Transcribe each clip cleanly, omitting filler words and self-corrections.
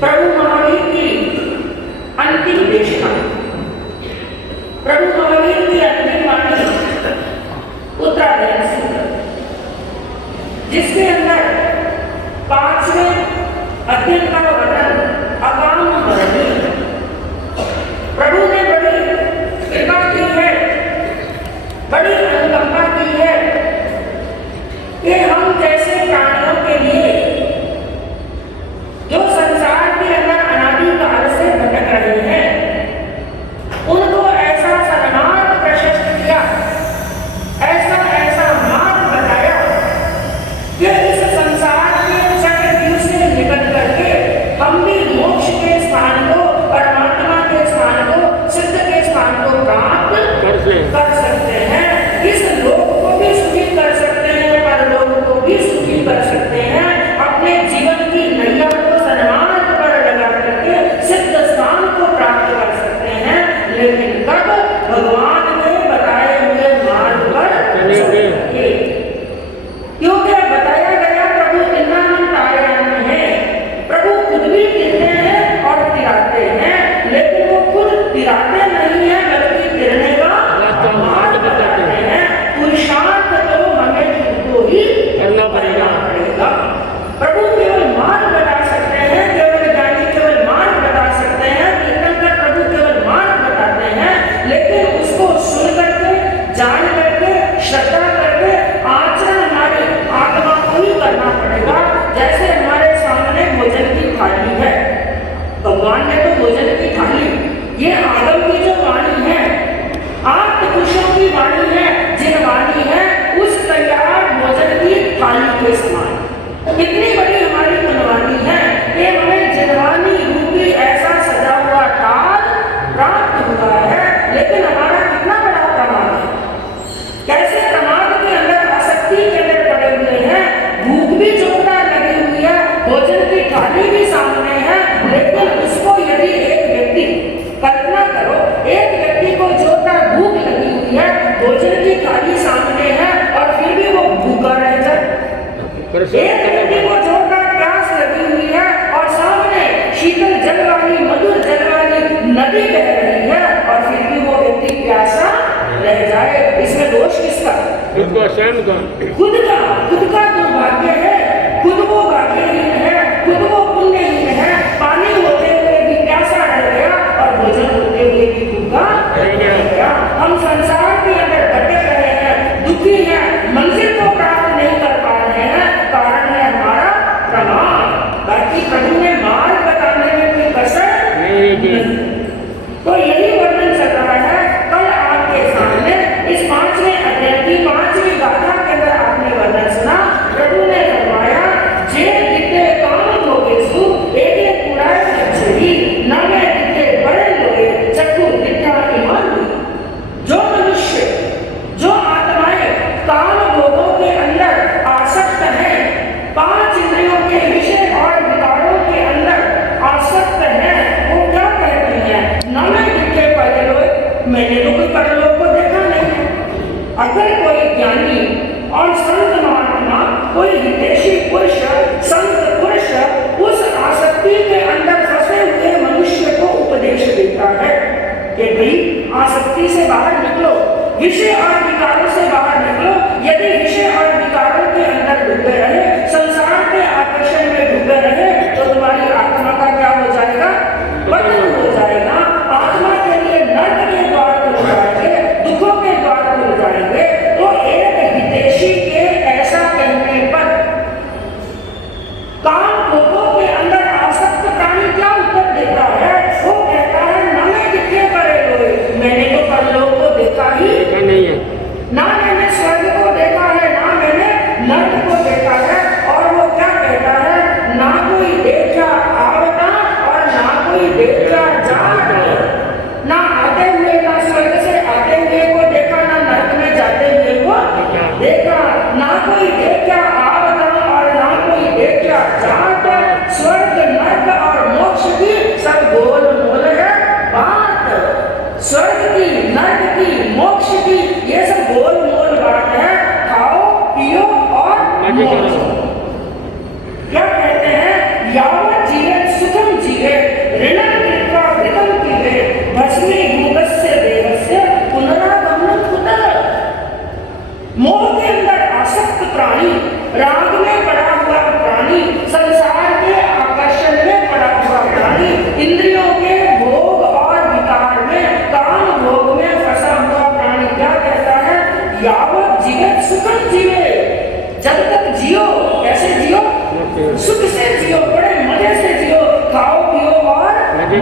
प्रभु महावीर की अंतिम देशना, प्रभु महावीर की अंतिम वाणी उत्तराधार सूत्र, जिसके अंदर 5वें अध्ययन का वर्णन अकाम बरनी। प्रभु ने बड़ी कृपा की है, बड़ी अनुकंपा की है कि हम जैसे प्राणियों के लिए जो संसार के अंदर अनादि काल से भटक रहे हैं, उनको ऐसा सन्मार्ग प्रशस्त किया, ऐसा मार्ग बताया कि इस संसार के चक्रव्यूह से निकल करके हम भी मोक्ष के स्थान को, परमात्मा के स्थान को, सिद्ध के स्थान को प्राप्त कर सकते हैं। इस लोक को भी सुखी कर सकते हैं, परलोक को भी सुखी कर सकते हैं। अपने जीवन की नैया को सन्मार्ग पर लगा करके सिद्ध स्थान को प्राप्त कर सकते हैं, लेकिन कब? भगवान के बताए हुए मार्ग पर चलेंगे। क्योंकि बताया गया प्रभु इन्नामंतायान है, प्रभु खुद भी गिरते हैं और तिराते हैं, लेकिन वो खुद तिराते नहीं है, बल्कि गिरने का मार्ग बताते हैं। पुरुषार्थ तो हमें खुद को ही करना पड़ेगा। प्रभु केवल मार्ग बता सकते हैं, केवल ज्ञानी केवल मार्ग बता सकते हैं, कीर्तनकर प्रभु केवल मार्ग बताते हैं, लेकिन उसको सुन करके, जान करके, श्रद्धा करके आचरण हमारी आत्मा को ही करना पड़ेगा। जैसे हमारे सामने भोजन की थाली है, भगवान ने तो भोजन की थाली, ये आदम की जो वाणी है, आप्त पुरुषों की वाणी है, जिन वाणी है, उस तैयार भोजन की थाली के समान कितनी बड़ी हमारी मनवानी है कि हमें जिनवानी रूपी ऐसा सजा हुआ ताल प्राप्त हुआ है, लेकिन हमारा कितना बड़ा प्रमाद है, कैसे प्रमाद के अंदर, आसक्ति के अंदर पड़े हुए हैं। भूख भी जोरदार लगी हुई है, भोजन की थाली भी सामने है, लेकिन उसको यदि एक व्यक्ति, कल्पना करो, एक व्यक्ति को जोरदार भूख लगी हुई है, भोजन की थाली सामने है और फिर भी वो भूखा रह जाए। एक व्यक्ति को जोरदार प्यास लगी हुई है और सामने शीतल जल वाली, मधुर जल वाली नदी बह रही है और फिर भी वो व्यक्ति प्यासा रह जाए। इसमें दोष किसका? खुद का दुर्भाग्य है, खुद वो भाग्यहीन है, खुद वो पुण्यहीन है। पानी होते हुए भी प्यासा रह गया और भोजन होते हुए भी भूखा रह गया। हम संसार के अंदर भटक रहे हैं, दुखी हैं, मंजिल को प्राप्त नहीं कर पा रहे हैं, कारण है हमारा प्रमाद। बाकी प्रभु ने मार्ग बताने में कोई कसर नहीं। तो यही वर्णन चल रहा है कल आपके सामने इस 5वें अध्याय की 5वीं गाथा के अंदर आपने वर्णन सुना। प्रभु ने फरमाया, जे दिते काम होगे सु एक कुड़ाए छड़ी नवे दिते बड़े लोगे चक्कू दिठा ईमान। जो मनुष्य, जो आत्माएं काम भोगों के अंदर आसक्त है, 5 इंद्रियों के विषय और विकारों के अंदर आसक्त है, वो क्या कहते हैं? नवे दिखे परलोक, मैंने तो कोई परलोक को देखा नहीं है। अगर कोई ज्ञानी और संत महात्मा, कोई हितैषी पुरुष, संत पुरुष उस आसक्ति के अंदर फंसे हुए मनुष्य को उपदेश देता है कि भाई आसक्ति से बाहर निकलो, विषय और विकारों से बाहर निकलो। यदि विषय और विकारों के अंदर डूबे रहे, संसार के आकर्षण में डूबे रहे, तो तुम्हारी आत्मा का क्या हो जाएगा? पतन हो जाएगा। आत्मा के लिए नर्क के द्वार खुल जाएंगे, दुखों के द्वार खुल जाएंगे। तो एक हितैषी के ऐसा कहने पर काम भोगों के अंदर आसक्त प्राणी क्या उत्तर देता है? वो कहता है, नमे दिखे परे लोए, मैंने तो परलोक को देखा ही नहीं है, ना मैंने स्वर्ग को देखा है, ना मैंने नर्क को देखा है। और वो क्या कहता है? ना कोई देखा आवता और ना कोई देखा जात, ना आते हुए, ना स्वर्ग से आते हुए को देखा, ना नर्क में जाते हुए को देखा, ना कोई देखा आवता और ना कोई देखा जात। स्वर्ग, नर्क और मोक्ष की सब गोल मोल है बात। स्वर्ग की, नर्क की, मोक्ष की, ये सब गोल मोल बात है। खाओ, पियो और मौज। क्या कहते हैं? यावत जीवन सुखम जीवन। प्राणी, राग में पड़ा हुआ प्राणी, संसार के आकर्षण में पड़ा हुआ प्राणी, इंद्रियों के भोग और विकार में, काम भोग में फंसा हुआ प्राणी क्या कहता है? यावत जीवित सुखम जीवे, जब तक जियो कैसे जियो? सुख से जियो, बड़े मजे से जियो, खाओ पियो और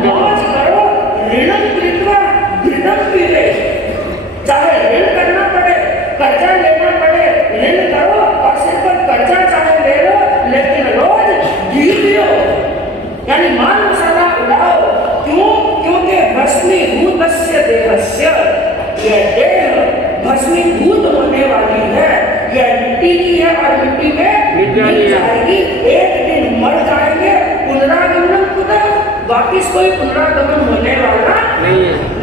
मौज करो। ऋणम कृत्वा घृतम पीबे, चाहे ऋण करना पड़े, कर्जा लेना पड़े, ऋण करो और सिर पर कर्जा चाहे ले लो, लेकिन रोज घी पियो, यानी माल मसाला उड़ाओ। क्यों? क्योंकि भस्मीभूतस्य देहस्य, यह देह भस्मीभूत होने वाली है, यह मिट्टी की है और मिट्टी में मिल जाएगी, एक दिन मर जाएंगे। पुनरागमन कुतः, वापिस कोई पुनरागमन होने वाला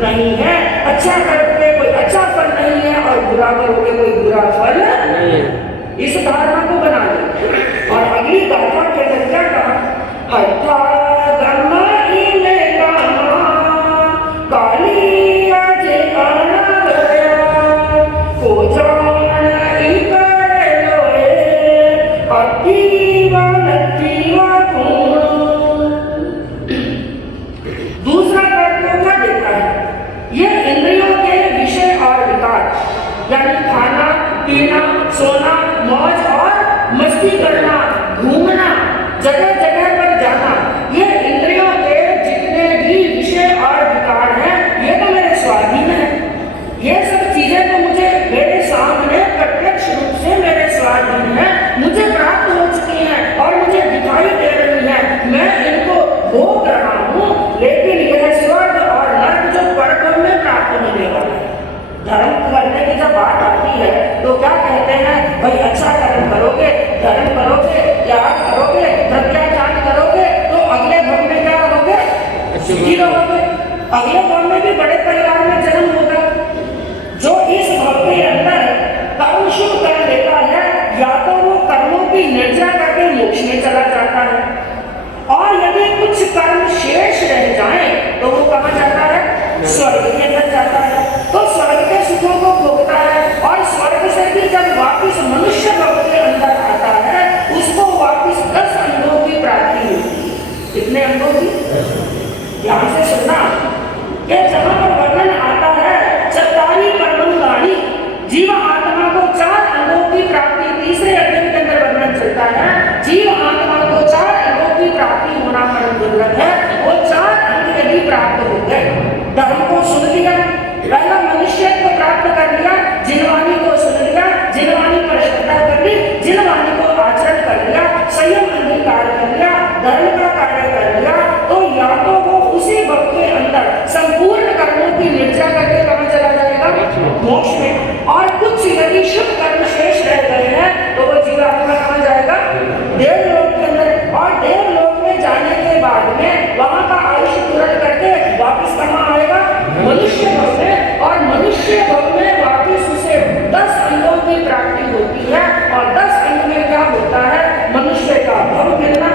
नहीं है। अच्छा करके कोई अच्छा फल नहीं है और बुरा करोगे कोई बुरा फल नहीं है। इस धारणा को बना लो। और अगली गाथा के अंदर क्या कहा? काली आज आना गया, को जान ई करे लोए, अतीवा नतीवा दूसरा तत्व क्या देता है? ये इंद्रियों के विषय और विकार, यानी खाना पीना, सोना, मौज और मस्ती करना, घूमना, जगह जगह पर जाना, ये इंद्रियों के जितने भी विषय और विकार हैं, ये तो मेरे स्वाधीन है। ये सब चीजें तो मुझे मेरे सामने प्रत्यक्ष रूप से मेरे स्वाधीन है, मुझे प्राप्त हो चुकी हैं और मुझे दिखाई दे रही हैं, मैं इनको भोग रहा हूँ। लेकिन यह स्वर्ग और नर्क जो परलोक में प्राप्त होने वाला है। धर्म करने की जब बात आती है तो क्या कहते हैं? भाई अच्छा कर्म करोगे, धर्म करोगे, त्याग करोगे, प्रत्याचार करोगे तो अगले भव में क्या रहोगे? सुखी रहोगे। अगले भव में भी बड़े परिवार में जन्म होगा। जो इस भव के अंदर कर्म शुभ कर लेता है, या तो वो कर्मों की निर्जा करके मोक्ष में चला जाता है, और यदि कुछ कर्म शेष रह जाए तो वो कहाँ जाता है? स्वर्ग के अंदर जाता है। तो स्वर्ग के सुखों को भोगता है, और स्वर्ग से भी जब वापिस मनुष्य भव के अंदर आता है, उसको वापिस 10 अंगों की प्राप्ति होती है। कितने अंगों की? ध्यान से सुनना कि जहां पर वर्णन आता है चत्तारी परमंगाणी, जीव आत्मा को 4 अंगों की प्राप्ति, तीसरे अध्याय के अंदर वर्णन चलता है जीव आत्मा को 4 अंगों की प्राप्ति होना परम दुर्लभ है। वो 4 अंग यदि प्राप्त हो गए, धर्म को सुन लिया, पहला मनुष्य को प्राप्त कर लिया, जिनवानी को सुन लिया, जिनवानी पर श्रद्धा कर ली, जिनवानी को आचरण कर लिया, संयम अंगीकार कर लिया, धर्म का कार्य कर लिया, तो या तो वो उसी भव के अंदर संपूर्ण कर्मों की निर्जा करके कहाँ चला जाएगा? मोक्ष में। और कुछ यदि शुभ कर्म शेष रह गए हैं तो वो जीवात्मा कहाँ जाएगा? देवलोक के अंदर। और देवलोक में जाने के बाद में वहां का आयुष्य पूर्ण करके वापिस कहाँ आएगा? मनुष्य भव में। और मनुष्य भव में वापिस उसे 10 अंगों की प्राप्ति होती है, और 10 अंग में क्या होता है? मनुष्य का भव मिलना,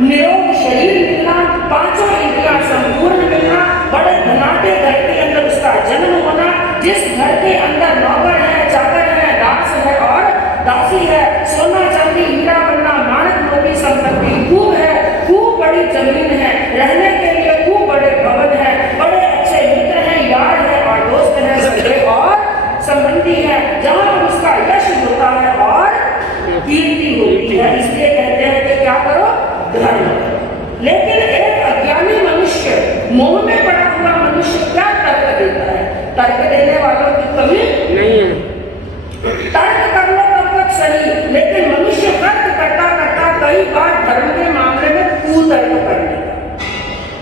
निरोग शरीर मिलना, 5 इंद्रियां संपूर्ण मिलना, बड़े धनाटे घर के अंदर उसका जन्म होना, जिस घर के अंदर नौकर है, चाकर है, दास है और दासी है, सोना चांदी हीरा बनना, मानक मोटी संपत्ति खूब है, खूब बड़ी जमीन है, रहने के लिए खूब बड़े भवन है, बड़े अच्छे मित्र हैं, यार है और दोस्त है, सगे और संबंधी है, जहाँ पर उसका यश होता है और कीर्ति होती है। इसलिए कहते हैं कि क्या करो? धर्म। लेकिन एक अज्ञानी मनुष्य, मोह में पड़ा हुआ मनुष्य क्या तर्क देता है? तर्क देने वालों की कमी नहीं है। तर्क कर लो तब तक सही, लेकिन मनुष्य तर्क करता करता कई बार धर्म के मामले में कुतर्क कर लेता।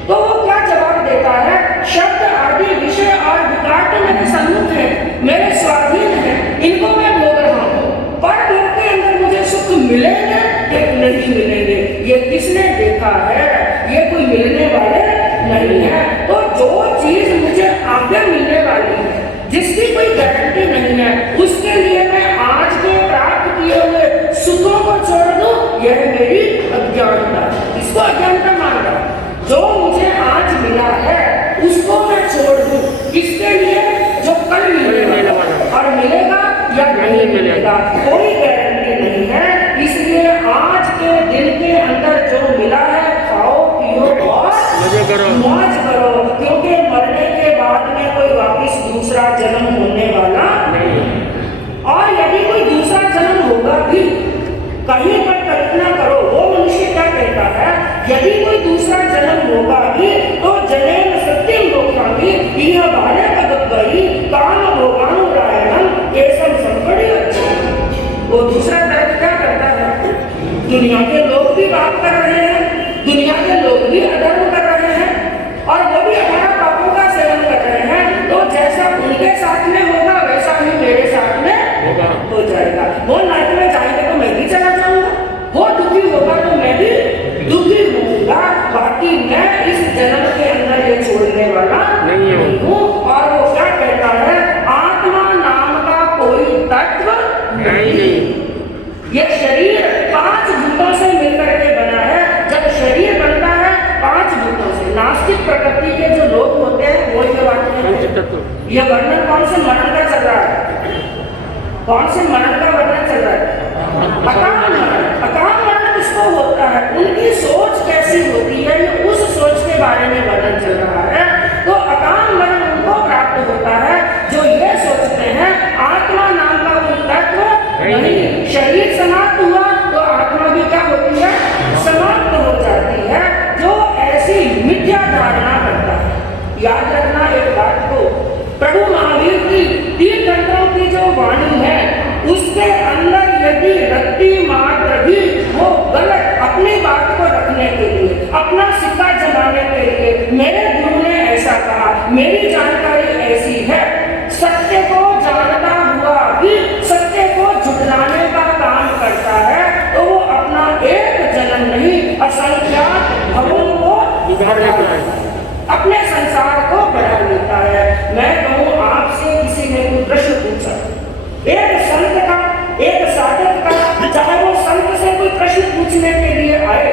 तो वो क्या जवाब देता है? शब्द आदि विषय और विकार तो मेरे सम्मुख है, मेरे स्वाधीन है, इनको मैं भोग रहा हूँ, पर भोग के अंदर मुझे सुख मिलेंगे कि नहीं मिलेंगे, ये किसने देखा है? ये कोई मिलने वाले नहीं है। तो जो चीज मुझे आगे मिलने वाली है, जिसकी कोई गारंटी नहीं है, उसके लिए मैं आज के प्राप्त किए हुए सुखों को छोड़ दूं, यह मेरी अज्ञानता। इसको अज्ञानता मान रहा। जो मुझे आज मिला है उसको मैं छोड़ दूं, किसके लिए? जो कल मिलेगा, और मिलेगा या नहीं मिलेगा कोई गारंटी नहीं मौज करो, क्योंकि मरने के बाद में कोई वापस दूसरा जन्म होने वाला नहीं। और यदि कोई दूसरा जन्म होगा भी, कहीं पर कल्पना करो, वो मनुष्य क्या कहता है, यदि कोई दूसरा जन्म होगा भी तो जनेन सत्यम लोकानि इह बाले पदद्वयी काम भोगानुरायणम केशव संपड़ी अच्छी। वो दूसरा तरफ क्या करता है, दुनिया के लोग भी पाप कर रहे हैं, दुनिया के लोग भी अधर्म कर रहे हैं, और वो भी 18 पापों का सेवन कर रहे हैं। तो जैसा उनके साथ में होगा वैसा ही मेरे साथ में हो जाएगा। वो नरक में जाएंगे तो मैं भी चला जाऊंगा, वो दुखी होगा तो मैं भी दुखी होऊंगा, बाकी मैं इस जन्म के अंदर ये छोड़ने वाला नहीं हूँ। और वो क्या कहता है, आत्मा नाम का कोई तत्व नहीं। ये शरीर 5 भूतों से मिलकर के बना है। जब शरीर बनता है 5 भूतों से, नास्तिक प्रकृति के जो लोग होते हैं वो ये बात नहीं। ये वर्णन कौन से मरण का चल रहा है, कौन से मरण का वर्णन चल रहा है, अकाम मरण। अकाम मरण किसको होता है, उनकी सोच कैसी होती है, उस सोच के बारे में वर्णन चल रहा है। तो अकाम मरण उनको प्राप्त होता है जो ये सोचते हैं आत्मा नाम का कोई तत्व नहीं। शरीर समाप्त हुआ तो आत्मा भी क्या होती है, समाप्त हो जाती है। जो ऐसी मिथ्या धारणा करता है, याद रखना एक बात को, प्रभु महावीर की तीर्थंकरों की जो वाणी है उसके अंदर यदि रत्ती मात्र भी वो गलत अपनी बात को रखने के लिए, अपना सिक्का जमाने के लिए, मेरे गुरु ने ऐसा कहा, मेरी जानकारी ऐसी है, सत्य को जानता हुआ भी सत्य को झुठलाने का काम करता है, तो वो अपना एक जन्म नहीं असंख्यात भवों को अपने संसार को बढ़ा लेता है। मैं कहूँ आपसे किसी ने कोई प्रश्न पूछा, एक संत का, एक साधक का, चाहे वो संत से कोई प्रश्न पूछने के लिए आए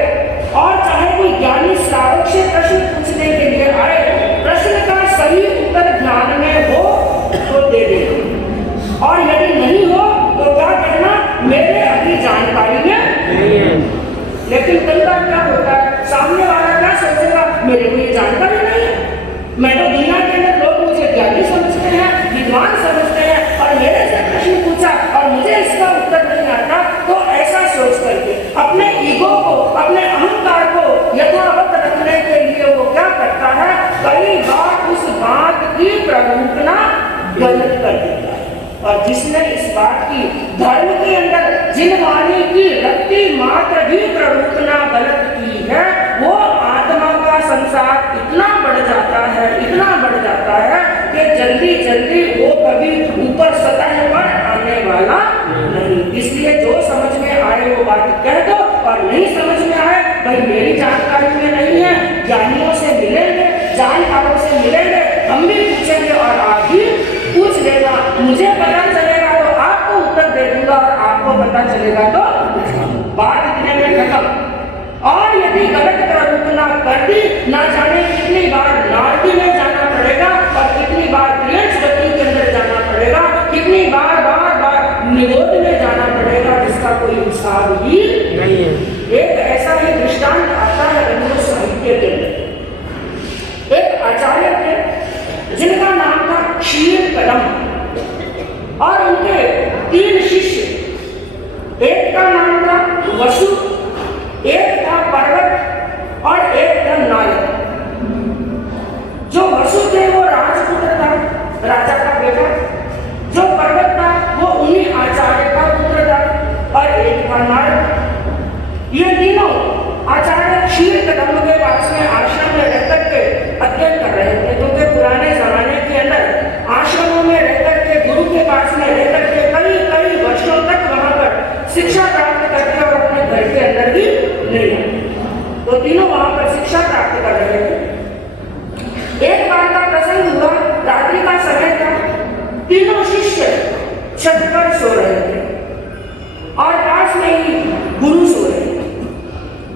और चाहे कोई ज्ञानी श्रावक से प्रश्न पूछने के लिए आए, प्रश्न का सही उत्तर ध्यान में हो तो दे दे, और यदि नहीं हो तो क्या कहना, मेरे अभी जानकारी में नहीं है। लेकिन कई बार क्या होता है, सामने वाला क्या सोचेगा, मेरे को ये जानकारी नहीं है, मैं तो दुनिया के अंदर लोग मुझे ज्ञानी समझते हैं, विद्वान समझते हैं, और मेरे से प्रश्न पूछा और मुझे इसका उत्तर नहीं आता। तो ऐसा सोच करके अपने ईगो को, अपने अहंकार को यथावत रखने के लिए वो क्या करता है, कई बार उस बात की प्रवृत्ति गलत कर देता है। और जिसने इस बात की धर्म के अंदर जिन वाणी की रत्ती मात्र भी प्रवृत्ति गलत की है, वो आत्मा का संसार इतना बढ़ जाता है, इतना बढ़ जाता है कि जल्दी जल्दी वो कभी ऊपर सतह पर आने वाला नहीं। इसलिए जो समझ में आए वो बात कह दो, और नहीं समझ में आए, भाई मेरी जानकारी में नहीं है, ज्ञानियों से मिलेंगे, जानकारों से मिलेंगे, हम भी पूछेंगे और आप भी पूछ लेना, मुझे पता चलेगा तो आपको उत्तर दे दूंगा, और आपको पता चलेगा तो बात इतने में खत्म। और यदि गलत प्रवृत्ति कर दी, ना जाने कितनी बार नारदी में जाना पड़ेगा, और कितनी बार क्रियंश गति के अंदर जाना पड़ेगा, कितनी बार निरोध में जाना पड़ेगा, इसका कोई हिसाब ही नहीं है। एक ऐसा ही दृष्टांत आता है रघुवंश साहित्य के अंदर। एक आचार्य थे जिनका नाम था क्षीर कदम, और उनके 3 शिष्य, एक का नाम था वसु, एक था पर्वत और एक था नारद। जो वसु थे वो राजपुत्र था, राजा का बेटा। जो पर्वत था वो उन्हीं आचार्य का पुत्र था, और एक था नारद। ये तीनों आचार्य क्षीर कदम के पास में आश्रम में रहकर के अध्ययन कर रहे थे, क्योंकि पुराने जमाने के अंदर आश्रमों में रहकर के, गुरु के पास में रहकर के कई वर्षों तक वहां पर शिक्षा प्राप्त करके और अपने घर के अंदर भी नहीं, तो तीनों वहां पर शिक्षा प्राप्त कर रहे थे। एक बार का प्रसंग हुआ, रात्रि का समय था, तीनों शिष्य छत पर सो रहे थे और पास में ही गुरु सो रहे थे।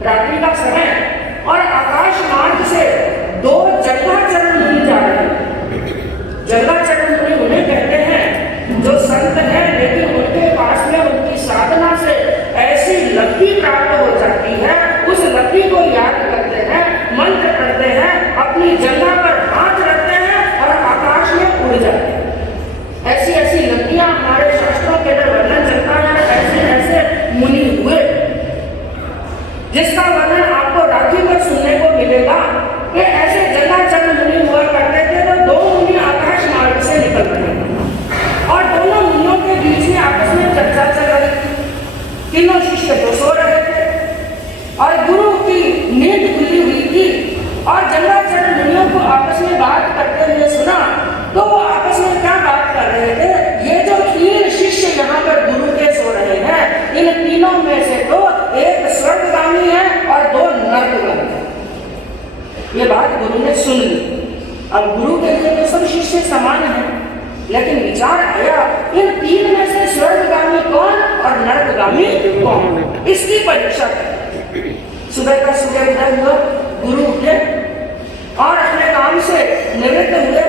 रात्रि का समय, और आकाश मार्ग से 2 जटाचरण मुनि जा रहे हैं। जटाचरण मुनि उन्हें कहते हैं जो संत हैं, लेकिन उनके पास में उनकी साधना से ऐसी लब्धि प्राप्त हो जाती है, उस लब्धि को याद करते हैं, मंत्र करते हैं, तीनों शिष्य तो सो रहे थे और गुरु की नींद खुली हुई थी और जंगाचार्य मुनियों को आपस में बात करते हुए सुना तो वो आपस में क्या बात कर रहे थे, ये जो 3 शिष्य यहाँ पर गुरु के सो रहे हैं, इन तीनों में से तो एक स्वर्गगामी है और 2 नरकगामी है। ये बात गुरु ने सुन ली। अब गुरु के लिए तो सब शिष्य समान हैं, लेकिन विचार आया इन 3 में से स्वर्गगामी कौन और नरकगामी कौन, इसकी परीक्षा करें। सुबह का सूर्य उदय हुआ, गुरु उठे और अपने काम से निवृत्त हुए।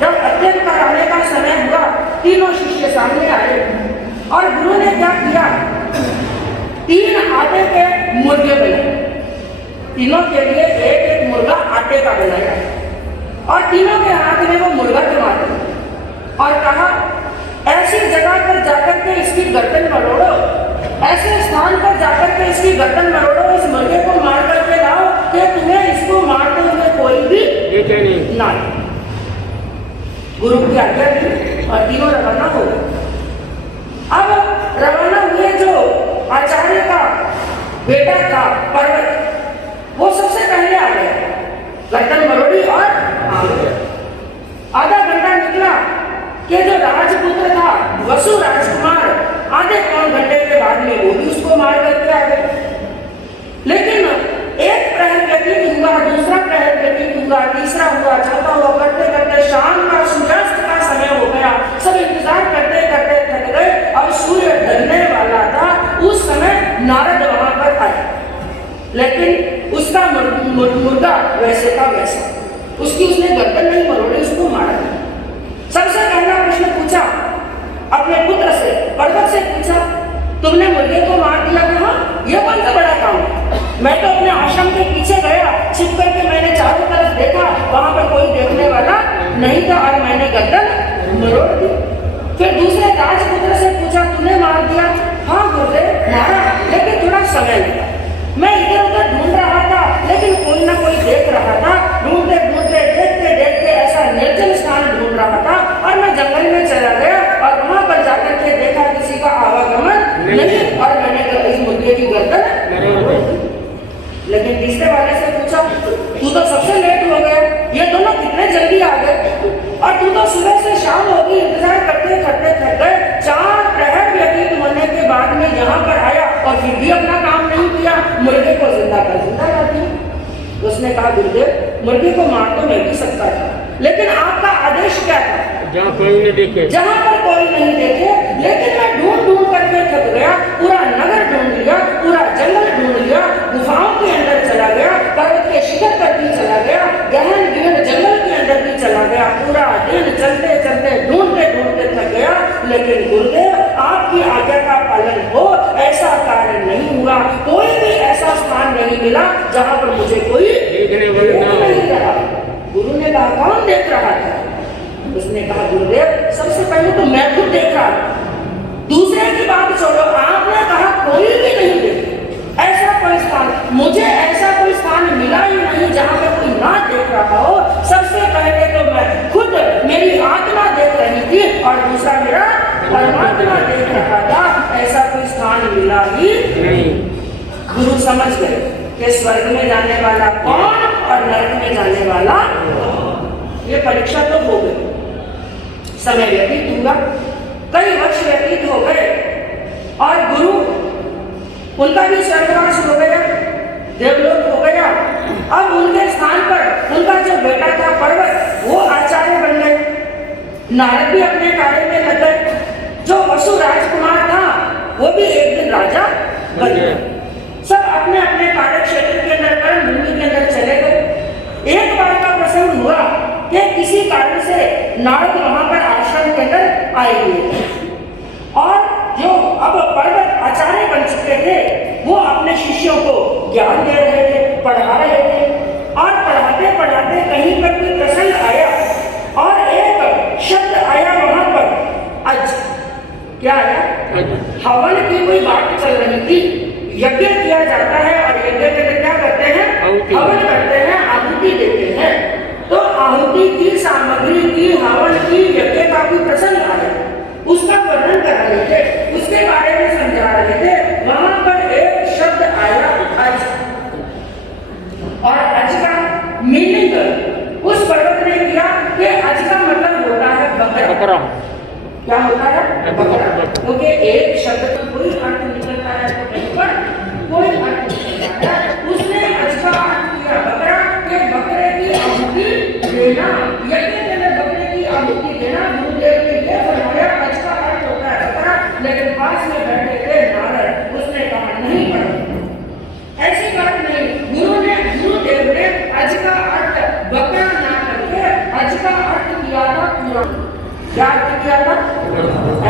जब अध्ययन कराने का समय हुआ, तीनों शिष्य सामने आए और गुरु ने क्या किया, 3 आटे के मुर्गे बनाए। तीनों के लिए एक मुर्गा आटे का बनाया और तीनों के हाथ में वो मुर्गा थमा दिया और कहा, ऐसी जगह पर जाकर के इसकी गर्दन मरोड़ो, ऐसे स्थान पर जाकर के इसकी गर्दन मरोड़ो, इस मुर्गे को मार करके लाओ कि तुम्हें इसको मारते हुए कोई भी ना। गुरु की आज्ञा दी और तीनों रवाना हो गए। अब रवाना हुए जो आचार्य का बेटा था पर्वत, वो सबसे पहले आ गया, गर्दन मरोड़ी और आ गया। आधा घंटा निकला कि जो राजपुत्र था वसु राजकुमार, आधे पौन घंटे के बाद में वो भी उसको मार करके आ गए। लेकिन एक प्रहर व्यतीत हुआ, दूसरा प्रहर व्यतीत हुआ, तीसरा हुआ, चौथा हुआ, करते करते शाम का सूर्यास्त का समय हो गया। सब इंतजार करते करते थक गए। अब सूर्य ढलने वाला था, उस समय नारद वहां पर आए, लेकिन उसका मुर्गा वैसे का वैसा, उसने गर्दन नहीं मरोड़ी, उसको मारा। सबसे पहला प्रश्न पूछा अपने पुत्र से, पर्वत से पूछा, तुमने मुर्गे को मार दिया? कहा, यह कौन सा बड़ा काम है? मैं तो अपने आश्रम के पीछे गया, छिप करके मैंने चारों तरफ देखा, वहां पर कोई देखने वाला नहीं था और मैंने गर्दन मरोड़ दी। फिर दूसरे राजपुत्र से पूछा, तूने मार दिया? हाँ गुरुदेव, मारा, लेकिन थोड़ा समय लगा। मैं इधर उधर ढूंढ रहा था, लेकिन कोई ना कोई देख रहा था। ढूंढते ढूंढते देखते देखते ऐसा निर्जन स्थान ढूंढ रहा था और मैं जंगल में चला गया और वहां पर जाकर के देखा किसी का आवागमन नहीं और मैंने इस मुर्गे की गर्दन। लेकिन तीसरे वाले से पूछा, तू तो सबसे लेट हो गया, ये दोनों कितने जल्दी आ गए और तू तो सुबह से शाम होगी इंतजार करते करते थक गए। 4 प्रहर व्यतीत होने के बाद में यहाँ पर आया और फिर भी अपना काम नहीं किया, मुर्गे को जिंदा कर जिंदा कर दिया। उसने कहा, गुरुदेव, मुर्गे को मार तो मैं भी सकता था, लेकिन आपका आदेश क्या था? जहाँ कोई नहीं देखे, जहाँ पर कोई नहीं देखे, लेकिन मैं ढूंढ ढूंढ करके थक गया, पूरा नगर ढूंढ लिया, पूरा जंगल ढूंढ लिया, गुफाओं के अंदर चला गया, पर्वत के शिखर पर भी चला गया, गहन गहन जंगल के अंदर भी चला गया, पूरा दिन चलते चलते ढूंढते ढूंढते थक गया, लेकिन गुरुदेव आपकी आज्ञा का पालन हो ऐसा कार्य नहीं हुआ। कोई भी ऐसा स्थान नहीं मिला जहाँ पर मुझे कोई नहीं रहा। गुरु ने कहा, कौन देख रहा था? उसने कहा, गुरुदेव, सबसे पहले तो मैं खुद देख रहा था, दूसरे की बात छोड़ो, आपने कहा कोई भी नहीं देखे। ऐसा कोई स्थान, मुझे ऐसा कोई स्थान मिला ही नहीं जहाँ पर कोई ना देख रहा हो। सबसे पहले तो मैं खुद, मेरी आत्मा देख रही थी और दूसरा मेरा परमात्मा देख रहा था, ऐसा कोई स्थान मिला ही नहीं। गुरु समझ गए कि स्वर्ग में जाने वाला कौन और नरक में जाने वाला कौन। ये परीक्षा तो हो गई। समय व्यतीत हुआ, कई वर्ष व्यतीत हो गए और गुरु, उनका भी स्वर्गवास हो गया, देवलोक हो गया। अब उनके स्थान पर उनका जो बेटा था पर्वत, वो आचार्य बन गए। नारद भी अपने कार्य में लग गए। जो वसु राजकुमार था वो भी एक दिन राजा बन गया। सब अपने अपने कार्य क्षेत्र के अंदर, कर्म भूमि के अंदर चले गए। एक बार का प्रसंग हुआ कि किसी कारण से नारद वहां पर आश्रम के अंदर आए हुए और जो अब पर्वत आचार्य बन चुके थे, वो अपने शिष्यों को ज्ञान दे रहे थे, पढ़ा रहे थे और पढ़ाते पढ़ाते कहीं पर कोई प्रसंग आया और एक शब्द आया वहां पर, अज। क्या आया? हवन की कोई बात चल रही थी। यज्ञ किया जाता है और यज्ञ के लिए क्या करते हैं? हवन करते हैं, आहुति देते हैं। तो आहुति की सामग्री की, हवन की, यज्ञ का कोई प्रसंग आया, उसका वर्णन कर रहे थे, उसके बारे में समझा रहे थे। वहां उस पर्वत ने किया कि अज का मतलब होता है बकरा। क्या होता है? बकरा। क्योंकि एक शब्द का कोई अर्थ निकलता है तो कहीं पर कोई अर्थ निकलता है। उसने अज का अर्थ किया बकरा के बकरे की आहुति देना, यज्ञ के अंदर बकरे की आहुति देना गुरुदेव ने ये फरमाया अज का अर्थ होता है बकरा। लेकिन पास में बैठे थे नारद, उसने कहा नहीं पढ़ो, ऐसी बात नहीं। गुरुदेव ने अज का अर्थ बकरा ना करके अज का अर्थ किया था पुराण। क्या अर्थ किया था?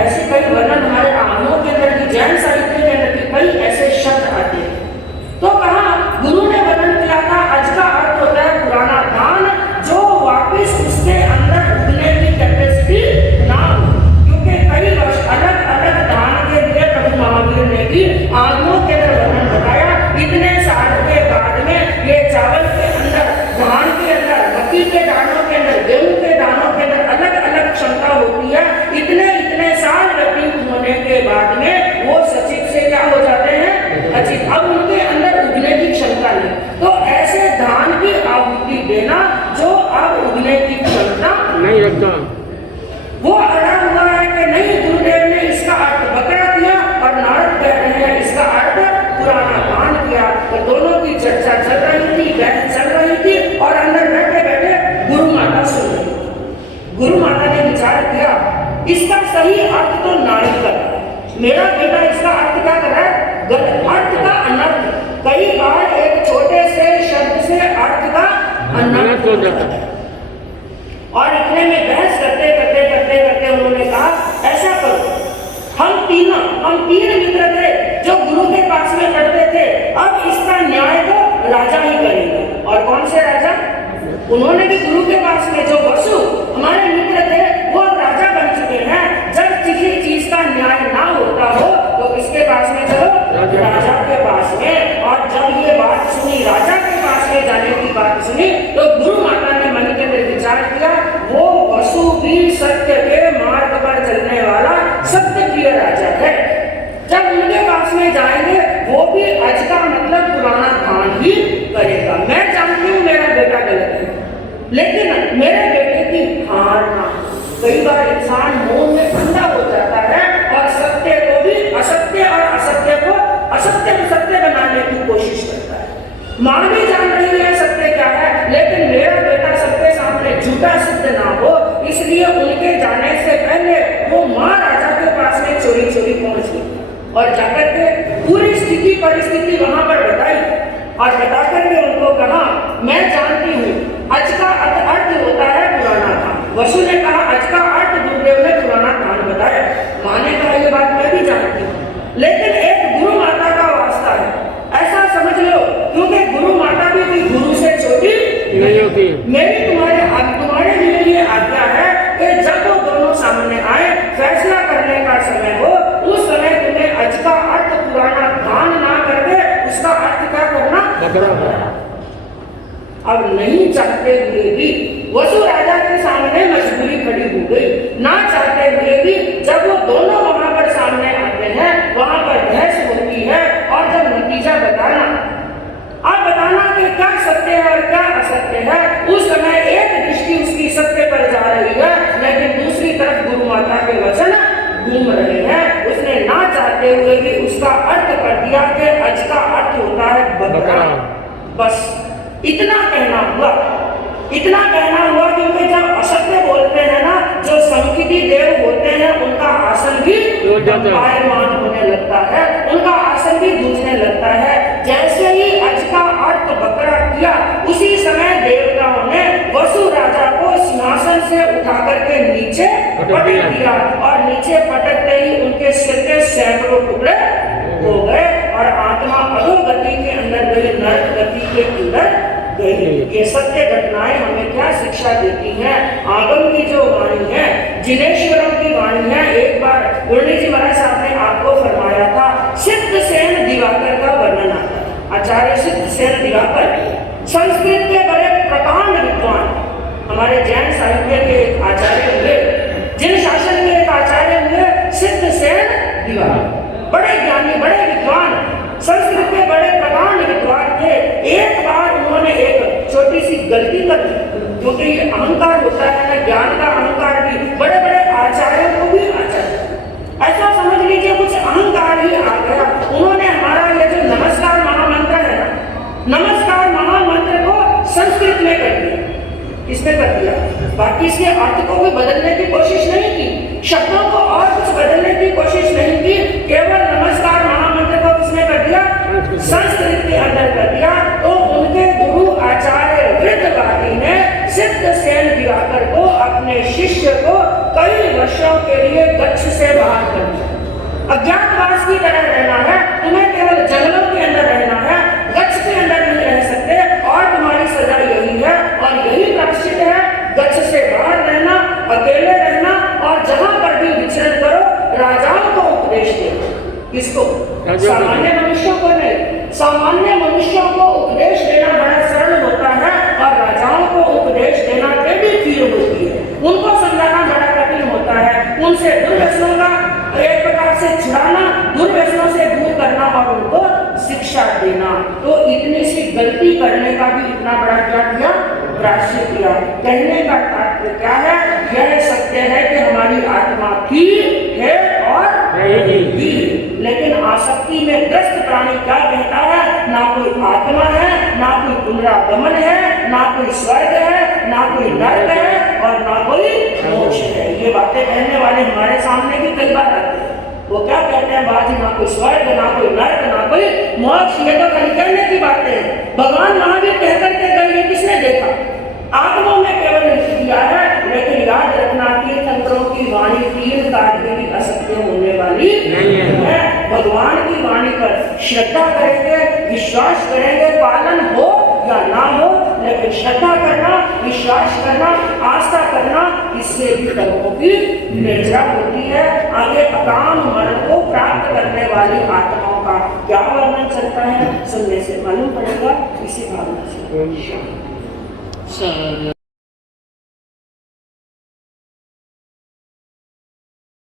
ऐसे कई वर्णन हमारे आगमों के अंदर की जैन साहित्य के अंदर की कई ऐसे शब्द आते हैं। तो कहा गुरु ने वर्णन किया था अज का अर्थ होता है पुराना धान, जो वापस उसके अंदर उगने की कैपेसिटी ना हो। क्योंकि कई वर्ष अलग अलग धान के लिए प्रभु महावीर ने भी आगमों के अंदर वर्णन बताया। इतने साल के बाद में ये चावल के अंदर, धान के अंदर, मक्की के दानों के अंदर, गेहूं के दानों के अंदर अलग अलग क्षमता होती है। इतने साल व्यतीत होने के बाद में वो सचिव से क्या हो जाते हैं? अचित। अब उनके अंदर उगने की क्षमता है। तो ऐसे धान की आहुति देना जो अब उगने की क्षमता नहीं रखता, वो अड़ा हुआ है कि नहीं। गुरुदेव ने इसका अर्थ बकरा दिया और नारद कह रहे हैं इसका अर्थ पुराना धान किया। तो दोनों की चर्चा चल रही थी, बहस चल रही थी और अंदर बैठे बैठे गुरु माता सुन रही। गुरु माता ने विचार किया इसका सही अर्थ तो नारद कर रहा है, मेरा बेटा इसका अर्थ क्या कर रहा है? गलत अर्थ का अनर्थ। कई बार एक छोटे से शब्द से अर्थ का अनर्थ हो जाता है। और इतने में बहस करते करते करते करते उन्होंने कहा ऐसा करो, हम तीन मित्र थे जो गुरु के पास में पढ़ते थे, अब इसका न्याय तो राजा ही करेगा। और कौन से राजा? उन्होंने भी गुरु के पास में जो वसु हमारे मित्र थे वो राजा बन चुके हैं। जब किसी चीज का न्याय ना होता हो तो किसके पास में चलो? राजा के पास में। और जब ये बात सुनी, राजा के पास में जाने की बात सुनी, तो गुरु माता ने मन के अंदर विचार किया वो वसु भी सत्य के मार्ग पर चलने वाला सत्य प्रिय राजा है। जब उनके पास में जाएंगे वो भी अज का मतलब पुराना धान ही करेगा। मैं जानती हूँ मेरा बेटा गलत है, लेकिन मेरे बेटे की हार ना। कई बार इंसान मोह में अंधा हो जाता है और सत्य को भी असत्य और असत्य को सत्य बनाने की कोशिश करता है। माँ भी जान रही है सत्य क्या है, लेकिन मेरा बेटा सबके सामने झूठा सिद्ध ना हो, इसलिए उनके जाने से पहले वो माँ राजा के पास में चोरी चोरी पहुंच गई और जाकर के पूरी स्थिति परिस्थिति वहां पर बताई और बता करके उनको कहा मैं जानती हूँ अज का अर्थ होता है पुराना धान। वसु ने कहा अज का अर्थ गुरुदेव ने पुराना धान बताया। माँ ने कहा ये बात मैं भी जानती हूँ, लेकिन एक गुरु माता का वास्ता है, ऐसा समझ लो, क्योंकि गुरु माता भी कोई गुरु से छोटी नहीं होती। मेरी तुम्हारे लिए ये आज्ञा है कि जब वो दोनों सामने आए, फैसला करने का समय हो, उस समय तुम्हें अज का अर्थ पुराना धान ना करके उसका अर्थ क्या करना? अब नहीं चाहते हुए भी वसु राजा के सामने मजबूरी खड़ी हो गई। ना चाहते हुए भी जब वो दोनों वहां पर सामने आते हैं, वहां पर बहस होती है और जब नतीजा बताना कि क्या सत्य है और क्या असत्य है, उस समय एक दृष्टि उसकी सत्य पर जा रही है, लेकिन दूसरी तरफ गुरु माता के वचन घूम रहे हैं। उसने ना चाहते हुए भी उसका अर्थ कर दिया कि अज का अर्थ होता है बकरा। बस इतना कहना हुआ क्योंकि जब असत्य बोलते हैं ना, जो संकिति देव होते हैं उनका आसन भी पायमान होने लगता है, उनका आसन भी गूंजने लगता है। जैसे ही अज का अर्थ बकरा किया, उसी समय देवताओं ने वसु राजा को सिंहासन से उठा करके नीचे पटक दिया और नीचे पटकते ही उनके सिर के सैकड़ों टुकड़े हो गए और आत्मा अधोगति के अंदर गई, नरक गति के अंदर गई। ये सत्य घटनाएं हमें क्या शिक्षा देती हैं? आगम की जो वाणी है, जिनेश्वरों की वाणी है। एक बार गुरुजी जी महाराज साहब ने आपको फरमाया था, सिद्धसेन दिवाकर का वर्णन आता है। आचार्य सिद्धसेन दिवाकर संस्कृत के बड़े प्रकांड विद्वान, हमारे जैन साहित्य के एक आचार्य हुए, जिन शासन के एक आचार्य हुए सिद्धसेन दिवाकर। बड़े ज्ञानी, बड़े विद्वान, संस्कृत के बड़े प्रकांड विद्वान थे। एक बार उन्होंने एक छोटी सी गलती कर दी, क्योंकि इसमें कर दिया, बाकी इसके अर्थ को भी बदलने की कोशिश नहीं की, शब्दों को और कुछ बदलने की कोशिश नहीं की, केवल नमस्कार महामंत्र को किसने कर दिया, संस्कृत के अंदर कर दिया। तो उनके गुरु आचार्य वृद्धवादी ने सिद्धसेन दिवाकर को, अपने शिष्य को कई वर्षों के लिए गच्छ से बाहर कर दिया। अज्ञातवास की तरह रहना है, तुम्हें केवल जंगलों के अंदर रहना है, गच्छ के अंदर नहीं रह सकते, और तुम्हारी सजा यही है और यही प्रायश्चित है, गच्छ से बाहर रहना, अकेले रहना, और जहां पर भी विचरण करो राजाओं को उपदेश दो। किसको? सामान्य मनुष्यों को नहीं। सामान्य मनुष्यों को उपदेश देना बड़ा सरल होता है और राजाओं को उपदेश देना टेढ़ी चीज होती है, उनको समझाना बड़ा कठिन होता है। उनसे दुर्व्यसनों का एक प्रकार से छुड़ाना, दुर्व्यसनों से दूर करना और उनको शिक्षा देना। तो इतनी सी गलती करने का भी इतना बड़ा क्या किया, प्रायश्चित किया। कहने का तात्पर्य क्या है, यह सत्य है कि हमारी आत्मा थी, है और रहेगी, लेकिन आसक्ति में ग्रस्त प्राणी क्या कहता है, ना कोई आत्मा है, ना कोई पुनरागमन है, ना कोई स्वर्ग है, ना कोई नरक है और ना कोई मोक्ष है। ये बातें कहने वाले हमारे सामने भी कई बार आते हैं। वो क्या कहते हैं बाजी, ना कोई स्वर्ग, ना कोई नरक, ना कोई मोक्ष, ये तो खाली कहने की बातें हैं। भगवान महावीर कहकर के गए, ये किसने देखा? आत्माओं में केवल किया है, लेकिन याद रखना तीर्थंकरों की वाणी तीन काल में भी असत्य होने वाली नहीं है। भगवान की वाणी पर श्रद्धा करेंगे, विश्वास करेंगे, पालन हो या ना हो, लेकिन श्रद्धा करना, विश्वास करना, आस्था करना, इससे भी कर्मों की निर्जरा होती है। आगे अकाम मरण को प्राप्त करने वाली आत्माओं का क्या वर्णन चलता है, सुनने से मालूम पड़ेगा। इसी भावना से